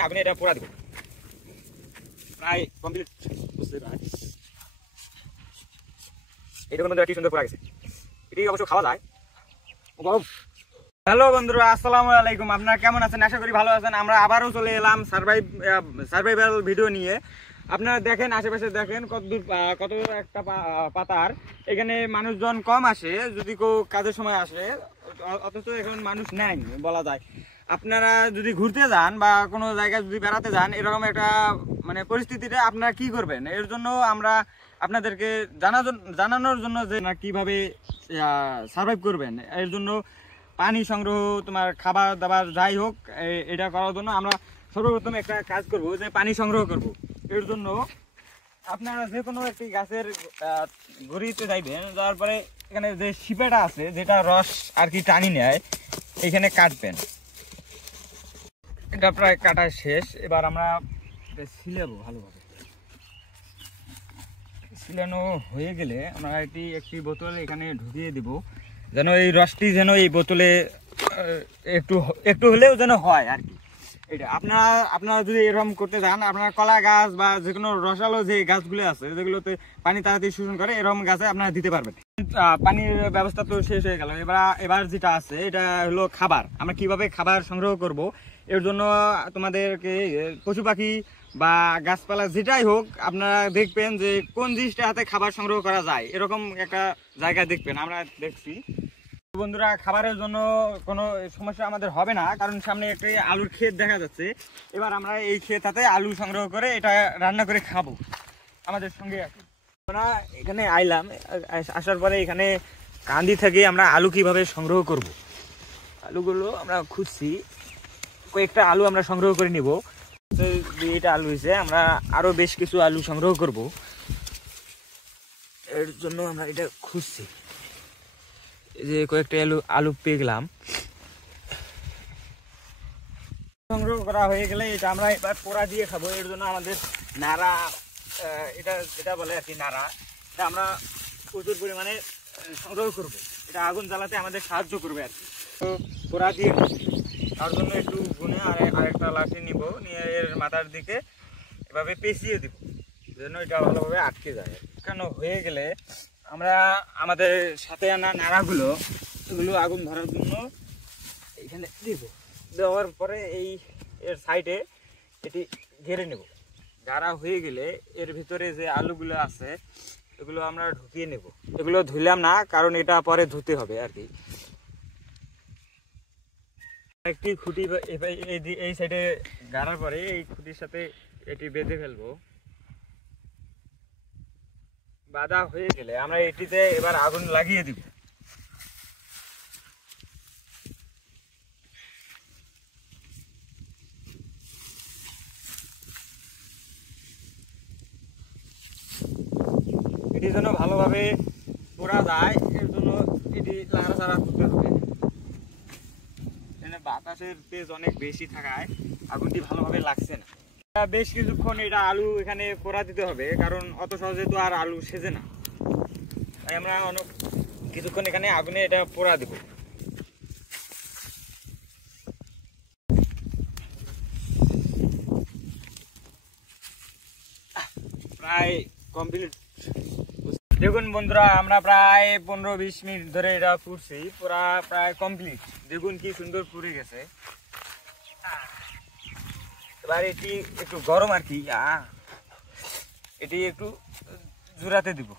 এখানে আগুনে এটা পোড়া দেবো। প্রায় কমপ্লিট এইটা বন্ধুরা কি সুন্দর পোড়া গেছে। এটি অবশ্য খাওয়া যায়। হ্যালো বন্ধুরা, আসসালামু আলাইকুম। আপনারা কেমন আছেন? আশা করি ভালো আছেন। আমরা আবারও চলে এলাম সার্ভাইভাল ভিডিও নিয়ে। আপনারা দেখেন, আশেপাশে দেখেন কত একটা পাতার। এখানে মানুষজন কম আসে, যদি কেউ কাজের সময় আসে, অথচ এখন মানুষ নেই বলা যায়। আপনারা যদি ঘুরতে যান বা কোনো জায়গায় যদি বেড়াতে যান, এরকম একটা মানে পরিস্থিতিতে আপনারা কি করবেন, এর জন্য আমরা আপনাদেরকে জানানোর জন্য যে কিভাবে সার্ভাইভ করবেন, এর জন্য পানি সংগ্রহ, তোমার খাবার দাবার যাই হোক, এটা করার জন্য আমরা সর্বপ্রথম একটা কাজ করব, যে পানি সংগ্রহ করব। এর জন্য আপনারা যে কোনো একটি গাছের গড়িতে যাইবেন, যাওয়ার পরে এখানে যে শিপাটা আছে, যেটা রস আর কি টানি নেয়, এখানে কাটবেন। এটা প্রায় কাটা শেষ। এবার আমরা সিলাবো ভালোভাবে। সিলানো হয়ে গেলে আমরা একটি বোতল এখানে ঢুকিয়ে দিব, যেন এই রসটি যেন এই বোতলে একটু একটু হলেও যেন হয় আর কি। এটা আপনারা যদি এরকম করতে চান, আপনারা কলা গাছ বা যে কোনো রসালো যে গাছগুলো আছে, যেগুলোতে পানি তাড়াতাড়ি শোষণ করে, এরকম গাছে আপনারা দিতে পারবেন। পানির ব্যবস্থা তো শেষ হয়ে গেল। এবার যেটা আছে, এটা হলো খাবার। আমরা কিভাবে খাবার সংগ্রহ করব, এর জন্য তোমাদেরকে পশু পাখি বা গাছপালা যেটাই হোক, আপনারা দেখবেন যে কোন জিনিসটা হাতে খাবার সংগ্রহ করা যায়, এরকম একটা জায়গা দেখবেন। আমরা দেখছি বন্ধুরা, খাবারের জন্য কোনো সমস্যা আমাদের হবে না, কারণ সামনে একটি আলুর ক্ষেত দেখা যাচ্ছে। এবার আমরা এই ক্ষেত হাতে আলু সংগ্রহ করে এটা রান্না করে খাবো। আমাদের সঙ্গে আমরা এখানে আইলাম, আসার পরে এখানে কান্দি থেকে আমরা আলু কিভাবে সংগ্রহ করব, আলুগুলো আমরা খুঁজছি। কয়েকটা আলু আমরা সংগ্রহ করে নিব। এটা আলু হয়েছে, আমরা আরো বেশ কিছু আলু সংগ্রহ করব। এর জন্য আমরা এটা খুঁজছি। এই যে কয়েকটা আলু পেয়ে গেলাম। সংগ্রহ করা হয়ে গেলে এটা আমরা এবার পোড়া দিয়ে খাবো। এর জন্য আমাদের নাড়া, এটা যেটা বলে আর কি নাড়া, এটা আমরা প্রচুর পরিমাণে সংগ্রহ করব। এটা আগুন জ্বালাতে আমাদের সাহায্য করবে আর কি। তো পোড়া দিয়ে তার জন্য একটু গুনে আরেকটা লাঠি নিব, নিয়ে এর মাথার দিকে এভাবে পেঁচিয়ে দিব, যেন এটা ভালোভাবে আটকে যায়। কেন হয়ে গেলে আমরা আমাদের সাথে আনা নাড়াগুলো, এগুলো আগুন ধরার জন্য এখানে দিব। দেওয়ার পরে এর সাইডে এটি ঘেরে নেব। গাড়া হয়ে গেলে এর ভিতরে যে আলুগুলো আছে, এগুলো আমরা ঢুকিয়ে নেব। এগুলো ধুইলাম না, কারণ এটা পরে ধুতে হবে আর কি। একটি খুঁটি এই সাইডে গাড়ার পরে এই খুঁটির সাথে এটি বেঁধে ফেলবো। বাঁধা হয়ে গেলে আমরা এটিতে এবার আগুন লাগিয়ে দিব। এটি যেন ভালোভাবে পোড়া যায়, এর জন্য এটি নাড়াচাড়া করতে হবে। বাতাসের তেজ অনেক বেশি থাকায় আগুনটি ভালোভাবে লাগছে না। বেশ কিছুক্ষণ এটা আলু এখানে পোড়া দিতে হবে, কারণ অত সহজে তো আর আলু সেজে না। তাই আমরা অনেক কিছুক্ষণ এখানে আগুনে এটা পোড়া দেব। প্রায় কমপ্লিট। দেখুন বন্ধুরা, আমরা প্রায় 15-20 মিনিট ধরে এটা পুড়ছি, পুরা প্রায় কমপ্লিট। দেখুন কি সুন্দর পুড়ে গেছে। এবার এটি একটু গরম আর কি, এটি একটু জোড়াতে দিব।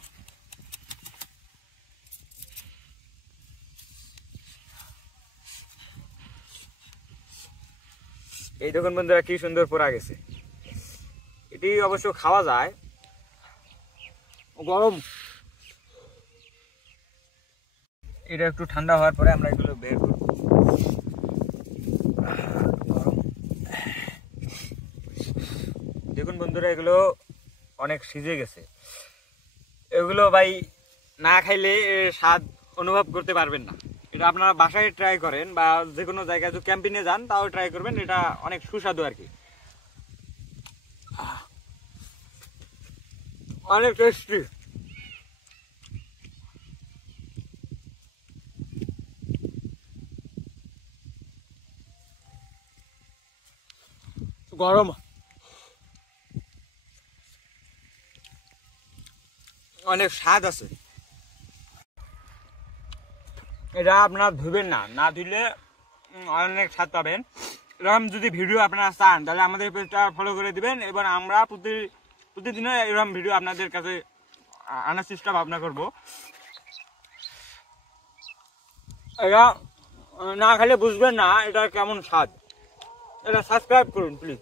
এই দেখুন বন্ধুরা, কি সুন্দর পোড়া গেছে। এটি অবশ্য খাওয়া যায়, গরম। এটা একটু ঠান্ডা হওয়ার পরে আমরা এগুলো বের করব। দেখুন বন্ধুরা, এগুলো অনেক সিজে গেছে। এগুলো ভাই না খাইলে স্বাদ অনুভব করতে পারবেন না। এটা আপনারা বাসায় ট্রাই করেন, বা যে কোনো জায়গায় যদি ক্যাম্পিংয়ে যান তাও ট্রাই করবেন। এটা অনেক সুস্বাদু আর কি, অনেক টেস্টি। গরম, অনেক স্বাদ আছে। এটা আপনারা ধুবেন না, না ধুলে অনেক স্বাদ পাবেন। এরকম যদি ভিডিও আপনারা চান তাহলে আমাদের পেজটা ফলো করে দিবেন, এবং আমরা প্রতিদিনই এরকম ভিডিও আপনাদের কাছে আনার চেষ্টা ভাবনা করবো। এটা না খেলে বুঝবেন না এটা কেমন স্বাদ। এটা সাবস্ক্রাইব করুন প্লিজ।